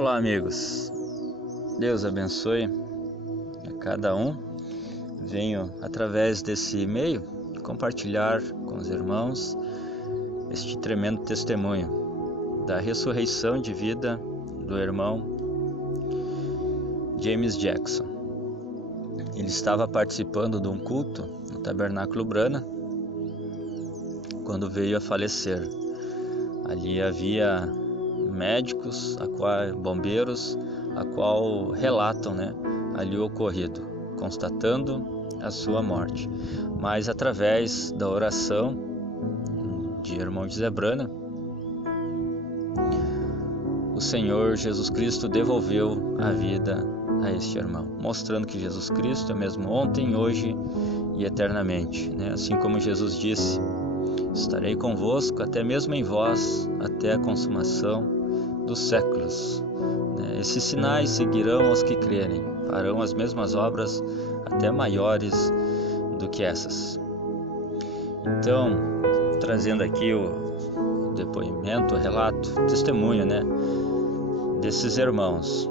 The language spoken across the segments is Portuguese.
Olá, amigos. Deus abençoe a cada um. Venho, através desse e-mail, compartilhar com os irmãos este tremendo testemunho da ressurreição de vida do irmão James Jackson. Ele estava participando de um culto no Tabernáculo Brana quando veio a falecer. Ali havia médicos, bombeiros, a qual relatam, ali o ocorrido, constatando a sua morte. Mas através da oração de irmão José Brana, o Senhor Jesus Cristo devolveu a vida a este irmão, mostrando que Jesus Cristo é mesmo ontem, hoje e eternamente, Assim como Jesus disse: estarei convosco até mesmo em vós, até a consumação dos séculos. Esses sinais seguirão aos que crerem, farão as mesmas obras, até maiores do que essas. Então, trazendo aqui o depoimento, o relato, o testemunho, desses irmãos.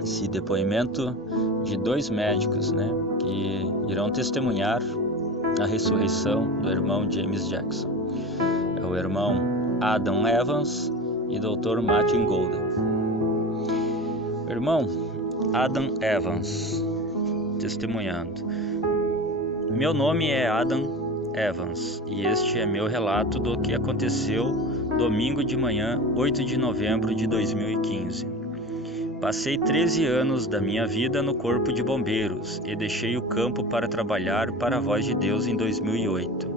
Esse depoimento de dois médicos, que irão testemunhar a ressurreição do irmão James Jackson. É o irmão Adam Evans e Dr. Martin Golden. O irmão Adam Evans, testemunhando: meu nome é Adam Evans e este é meu relato do que aconteceu domingo de manhã, 8 de novembro de 2015. Passei 13 anos da minha vida no Corpo de Bombeiros e deixei o campo para trabalhar para a Voz de Deus em 2008.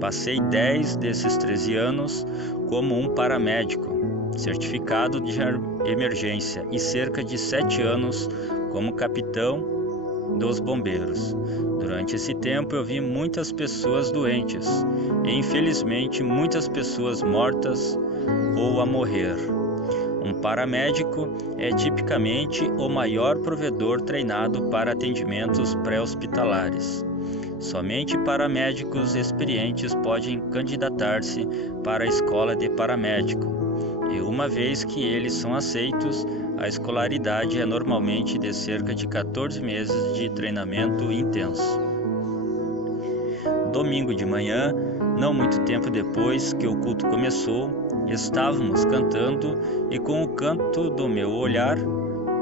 Passei 10 desses 13 anos como um paramédico, certificado de emergência, e cerca de 7 anos como capitão dos bombeiros. Durante esse tempo eu vi muitas pessoas doentes e infelizmente muitas pessoas mortas ou a morrer. Um paramédico é tipicamente o maior provedor treinado para atendimentos pré-hospitalares. Somente paramédicos experientes podem candidatar-se para a escola de paramédico, e uma vez que eles são aceitos, a escolaridade é normalmente de cerca de 14 meses de treinamento intenso. Domingo de manhã, não muito tempo depois que o culto começou, estávamos cantando e com o canto do meu olhar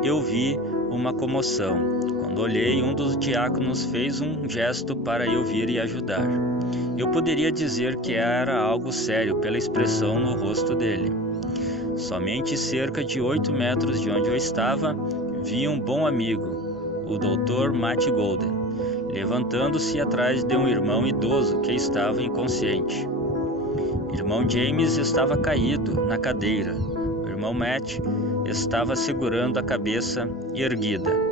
eu vi uma comoção. Quando olhei, um dos diáconos fez um gesto para eu vir e ajudar. Eu poderia dizer que era algo sério pela expressão no rosto dele. Somente cerca de 8 metros de onde eu estava, vi um bom amigo, o Dr. Martin Golden, levantando-se atrás de um irmão idoso que estava inconsciente. Irmão James estava caído na cadeira. O irmão Matt estava segurando a cabeça erguida.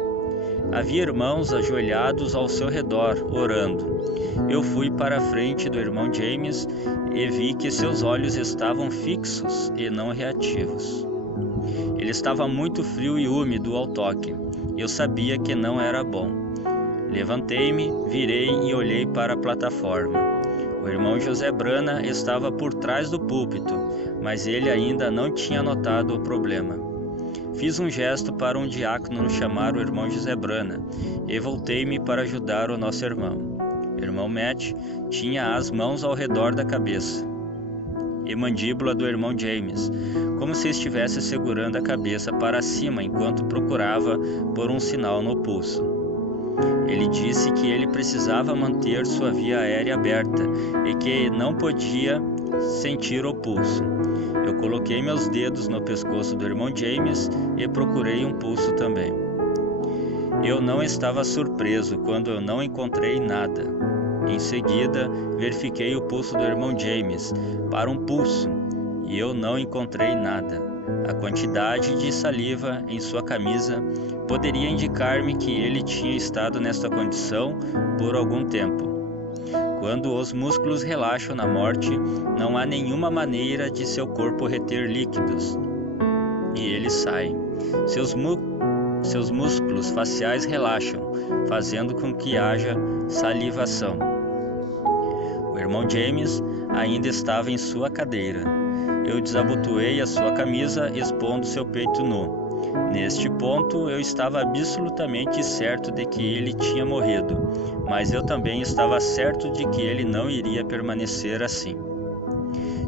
Havia irmãos ajoelhados ao seu redor, orando. Eu fui para a frente do irmão James e vi que seus olhos estavam fixos e não reativos. Ele estava muito frio e úmido ao toque. Eu sabia que não era bom. Levantei-me, virei e olhei para a plataforma. O irmão José Brana estava por trás do púlpito, mas ele ainda não tinha notado o problema. Fiz um gesto para um diácono chamar o irmão José Brana e voltei-me para ajudar o nosso irmão. O irmão Matt tinha as mãos ao redor da cabeça e mandíbula do irmão James, como se estivesse segurando a cabeça para cima enquanto procurava por um sinal no pulso. Ele disse que ele precisava manter sua via aérea aberta e que não podia sentir o pulso. Eu coloquei meus dedos no pescoço do irmão James e procurei um pulso também. Eu não estava surpreso quando eu não encontrei nada. Em seguida, verifiquei o pulso do irmão James para um pulso e eu não encontrei nada. A quantidade de saliva em sua camisa poderia indicar-me que ele tinha estado nesta condição por algum tempo. Quando os músculos relaxam na morte, não há nenhuma maneira de seu corpo reter líquidos, e eles saem. Seus músculos faciais relaxam, fazendo com que haja salivação. O irmão James ainda estava em sua cadeira. eu desabotoei a sua camisa, expondo seu peito nu. Neste ponto, eu estava absolutamente certo de que ele tinha morrido, mas eu também estava certo de que ele não iria permanecer assim.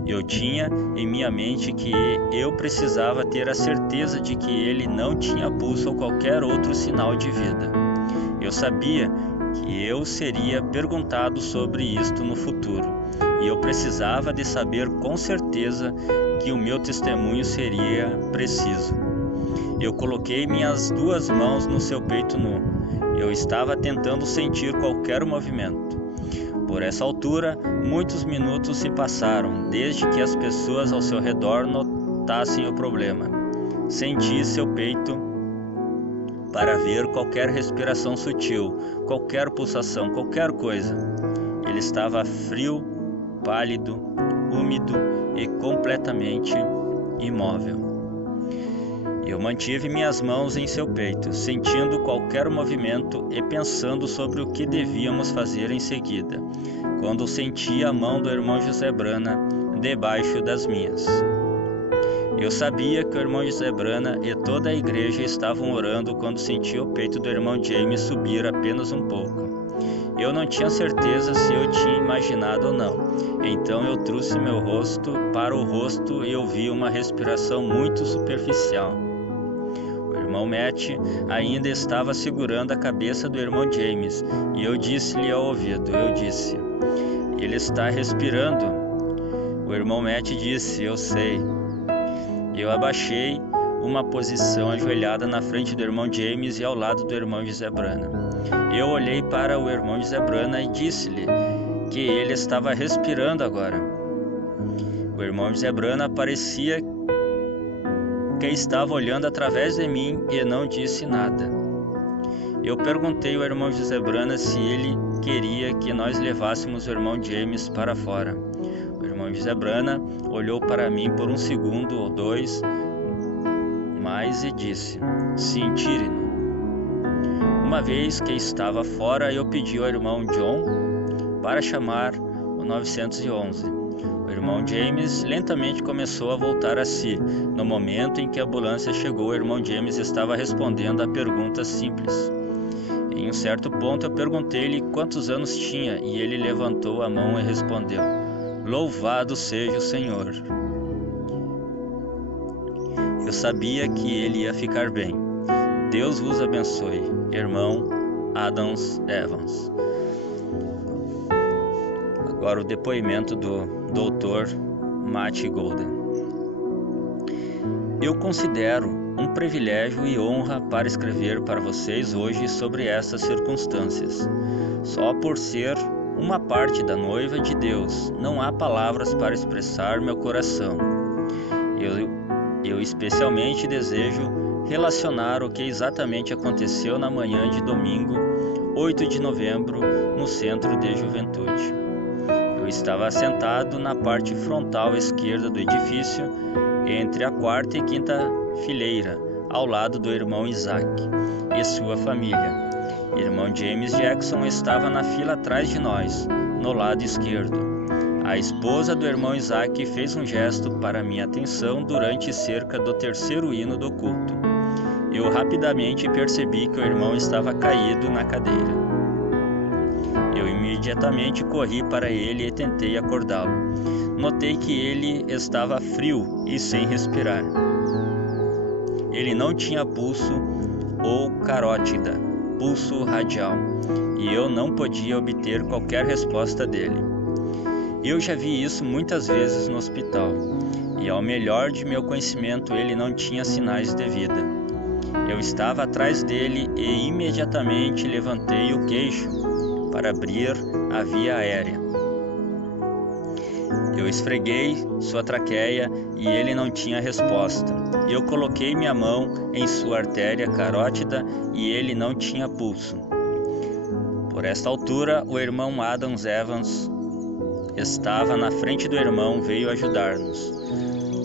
Eu tinha em minha mente que eu precisava ter a certeza de que ele não tinha pulso ou qualquer outro sinal de vida. Eu sabia que eu seria perguntado sobre isto no futuro, e eu precisava de saber com certeza que o meu testemunho seria preciso. Eu coloquei minhas 2 mãos no seu peito nu. Eu estava tentando sentir qualquer movimento. Por essa altura, muitos minutos se passaram, desde que as pessoas ao seu redor notassem o problema. Senti seu peito para ver qualquer respiração sutil, qualquer pulsação, qualquer coisa. Ele estava frio, pálido, úmido e completamente imóvel. Eu mantive minhas mãos em seu peito, sentindo qualquer movimento e pensando sobre o que devíamos fazer em seguida, quando senti a mão do irmão José Brana debaixo das minhas. Eu sabia que o irmão José Brana e toda a igreja estavam orando quando senti o peito do irmão James subir apenas um pouco. Eu não tinha certeza se eu tinha imaginado ou não, então eu trouxe meu rosto para o rosto e ouvi uma respiração muito superficial. O irmão Matt ainda estava segurando a cabeça do irmão James e eu disse-lhe ao ouvido, ele está respirando. O irmão Matt disse, eu sei. Eu abaixei uma posição ajoelhada na frente do irmão James e ao lado do irmão José Brana. Eu olhei para o irmão José Brana e disse-lhe que ele estava respirando agora. O irmão José Brana parecia que estava olhando através de mim e não disse nada. Eu perguntei ao irmão José Brana se ele queria que nós levássemos o irmão James para fora. O irmão José Brana olhou para mim por 1 segundo ou 2 mais e disse, sim, tire-no. Uma vez que estava fora, eu pedi ao irmão John para chamar o 911. O irmão James lentamente começou a voltar a si. No momento em que a ambulância chegou, o irmão James estava respondendo a perguntas simples. Em um certo ponto, eu perguntei-lhe quantos anos tinha e ele levantou a mão e respondeu, louvado seja o Senhor. Eu sabia que ele ia ficar bem. Deus vos abençoe, irmão Adams Evans. Agora o depoimento do Dr. Matt Golden. Eu considero um privilégio e honra para escrever para vocês hoje sobre essas circunstâncias. Só por ser uma parte da noiva de Deus, não há palavras para expressar meu coração. Eu especialmente desejo relacionar o que exatamente aconteceu na manhã de domingo, 8 de novembro, no Centro de Juventude. Eu estava sentado na parte frontal esquerda do edifício, entre a 4ª e 5ª fileira, ao lado do irmão Isaac e sua família. Irmão James Jackson estava na fila atrás de nós, no lado esquerdo. A esposa do irmão Isaac fez um gesto para minha atenção durante cerca do 3º hino do culto. Eu rapidamente percebi que o irmão estava caído na cadeira. Eu imediatamente corri para ele e tentei acordá-lo. Notei que ele estava frio e sem respirar. Ele não tinha pulso ou carótida, pulso radial, e eu não podia obter qualquer resposta dele. Eu já vi isso muitas vezes no hospital, e ao melhor de meu conhecimento ele não tinha sinais de vida. Eu estava atrás dele e imediatamente levantei o queixo para abrir a via aérea. Eu esfreguei sua traqueia e ele não tinha resposta. Eu coloquei minha mão em sua artéria carótida e ele não tinha pulso. Por esta altura, o irmão Adams Evans estava na frente do irmão, veio ajudar-nos.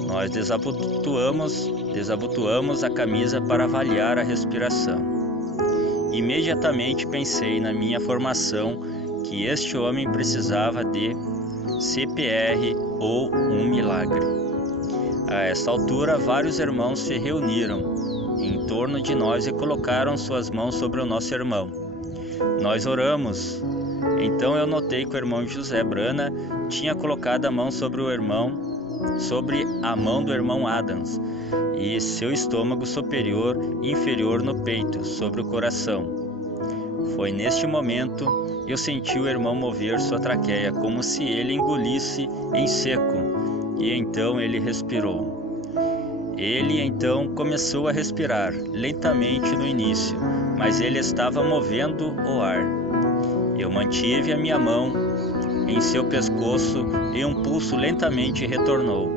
Nós desabotoamos a camisa para avaliar a respiração. Imediatamente pensei na minha formação que este homem precisava de CPR ou um milagre. A esta altura, vários irmãos se reuniram em torno de nós e colocaram suas mãos sobre o nosso irmão. Nós oramos. Então eu notei que o irmão José Brana tinha colocado a mão sobre a mão do irmão Adams e seu estômago superior e inferior no peito, sobre o coração. Foi neste momento eu senti o irmão mover sua traqueia, como se ele engolisse em seco, e então ele respirou. Ele então começou a respirar, lentamente no início, mas ele estava movendo o ar. Eu mantive a minha mão em seu pescoço e um pulso lentamente retornou.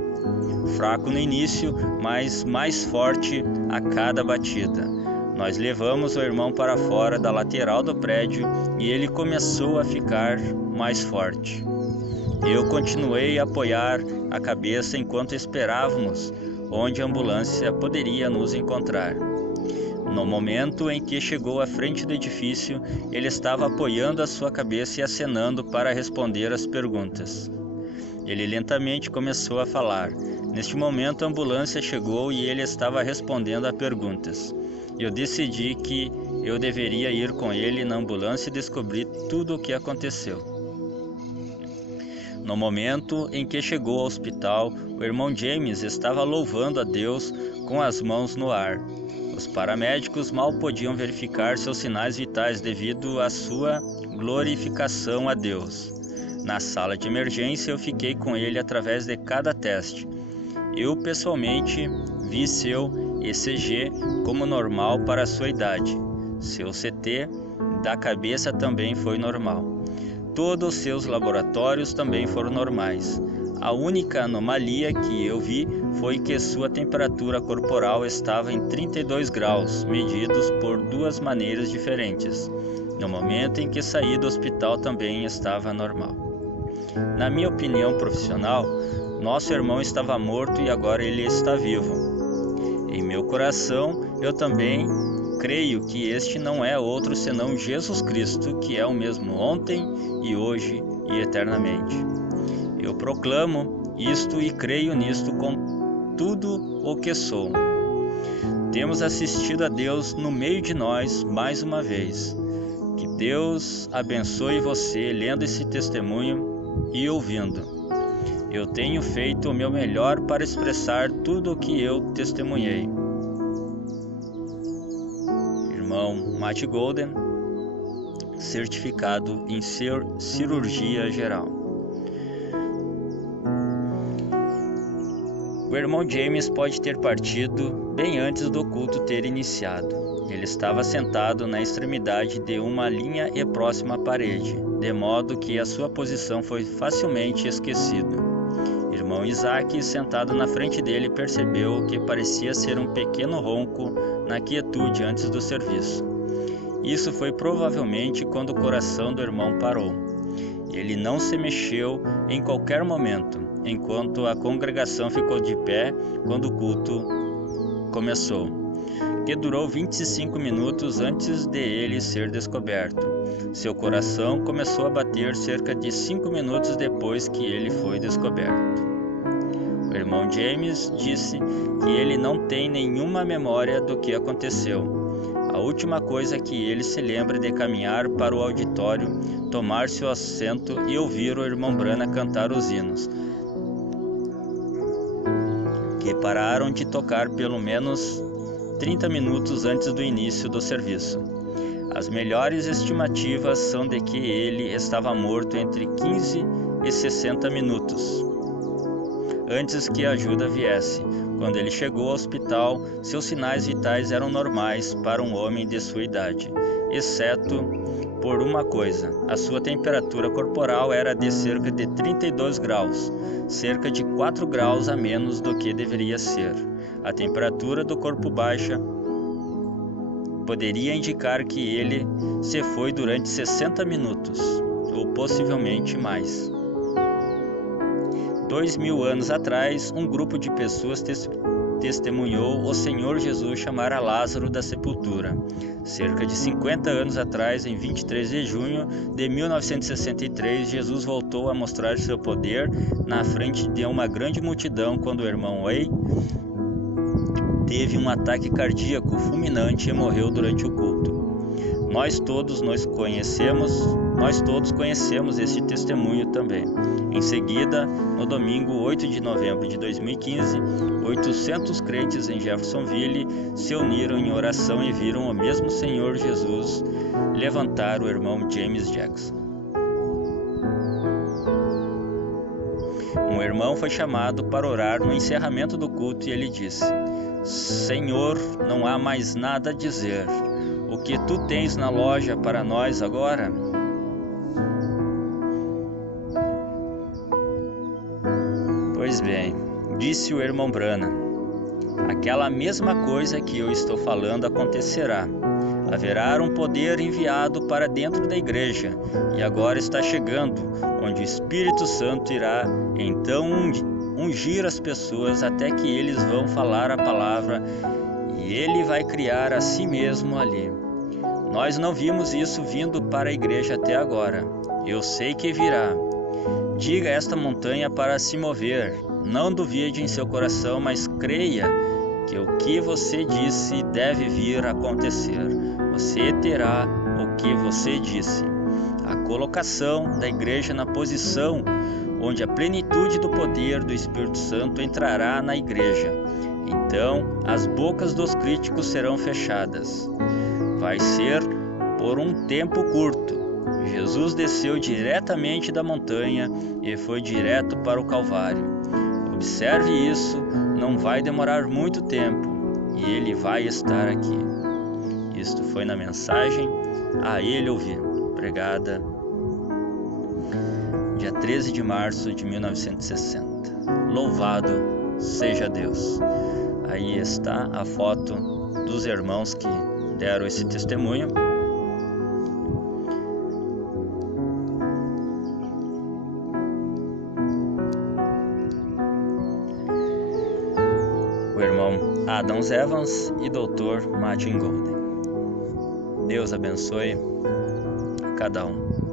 Fraco no início, mas mais forte a cada batida. Nós levamos o irmão para fora da lateral do prédio e ele começou a ficar mais forte. Eu continuei a apoiar a cabeça enquanto esperávamos onde a ambulância poderia nos encontrar. No momento em que chegou à frente do edifício, ele estava apoiando a sua cabeça e acenando para responder às perguntas. Ele lentamente começou a falar. Neste momento, a ambulância chegou e ele estava respondendo a perguntas. Eu decidi que eu deveria ir com ele na ambulância e descobrir tudo o que aconteceu. No momento em que chegou ao hospital, o irmão James estava louvando a Deus com as mãos no ar. Os paramédicos mal podiam verificar seus sinais vitais devido à sua glorificação a Deus. Na sala de emergência, eu fiquei com ele através de cada teste. Eu pessoalmente vi seu ECG como normal para a sua idade. Seu CT da cabeça também foi normal. Todos os seus laboratórios também foram normais. A única anomalia que eu vi foi que sua temperatura corporal estava em 32 graus, medidos por duas maneiras diferentes. No momento em que saí do hospital também estava normal. Na minha opinião profissional, nosso irmão estava morto e agora ele está vivo. Em meu coração, eu também creio que este não é outro senão Jesus Cristo, que é o mesmo ontem e hoje e eternamente. Eu proclamo isto e creio nisto com tudo o que sou. Temos assistido a Deus no meio de nós mais uma vez. Que Deus abençoe você lendo esse testemunho e ouvindo. Eu tenho feito o meu melhor para expressar tudo o que eu testemunhei. Irmão Matt Golden, certificado em cirurgia geral. O irmão James pode ter partido bem antes do culto ter iniciado. Ele estava sentado na extremidade de uma linha e próxima à parede, de modo que a sua posição foi facilmente esquecida. Irmão Isaac, sentado na frente dele, percebeu o que parecia ser um pequeno ronco na quietude antes do serviço. Isso foi provavelmente quando o coração do irmão parou. Ele não se mexeu em qualquer momento, enquanto a congregação ficou de pé quando o culto começou, que durou 25 minutos antes de ele ser descoberto. Seu coração começou a bater cerca de 5 minutos depois que ele foi descoberto. O irmão James disse que ele não tem nenhuma memória do que aconteceu. A última coisa que ele se lembra é de caminhar para o auditório, tomar seu assento e ouvir o irmão Brana cantar os hinos, que pararam de tocar pelo menos 30 minutos antes do início do serviço. As melhores estimativas são de que ele estava morto entre 15 e 60 minutos antes que a ajuda viesse. Quando ele chegou ao hospital, seus sinais vitais eram normais para um homem de sua idade, exceto por uma coisa: a sua temperatura corporal era de cerca de 32 graus, cerca de 4 graus a menos do que deveria ser. A temperatura do corpo baixa poderia indicar que ele se foi durante 60 minutos, ou possivelmente mais. 2000 anos atrás, um grupo de pessoas testemunhou o Senhor Jesus chamar a Lázaro da sepultura. Cerca de 50 anos atrás, em 23 de junho de 1963, Jesus voltou a mostrar seu poder na frente de uma grande multidão quando o irmão Way teve um ataque cardíaco fulminante e morreu durante o culto. Nós todos conhecemos esse testemunho também. Em seguida, no domingo 8 de novembro de 2015, 800 crentes em Jeffersonville se uniram em oração e viram o mesmo Senhor Jesus levantar o irmão James Jackson. Um irmão foi chamado para orar no encerramento do culto e ele disse: Senhor, não há mais nada a dizer. O que tu tens na loja para nós agora? Pois bem, disse o irmão Branham, aquela mesma coisa que eu estou falando acontecerá. Haverá um poder enviado para dentro da igreja, e agora está chegando, onde o Espírito Santo irá então ungir as pessoas até que eles vão falar a palavra, e ele vai criar a si mesmo ali. Nós não vimos isso vindo para a igreja até agora. Eu sei que virá. Diga a esta montanha para se mover. Não duvide em seu coração, mas creia que o que você disse deve vir a acontecer. Você terá o que você disse. A colocação da igreja na posição onde a plenitude do poder do Espírito Santo entrará na igreja. Então, as bocas dos críticos serão fechadas. Vai ser por um tempo curto. Jesus desceu diretamente da montanha e foi direto para o Calvário. Observe isso, não vai demorar muito tempo e ele vai estar aqui. Isto foi na mensagem A Ele Ouvir, pregada dia 13 de março de 1960. Louvado seja Deus. Aí está a foto dos irmãos que deram esse testemunho. O irmão Adams Evans e Dr. Martin Golden. Deus abençoe a cada um.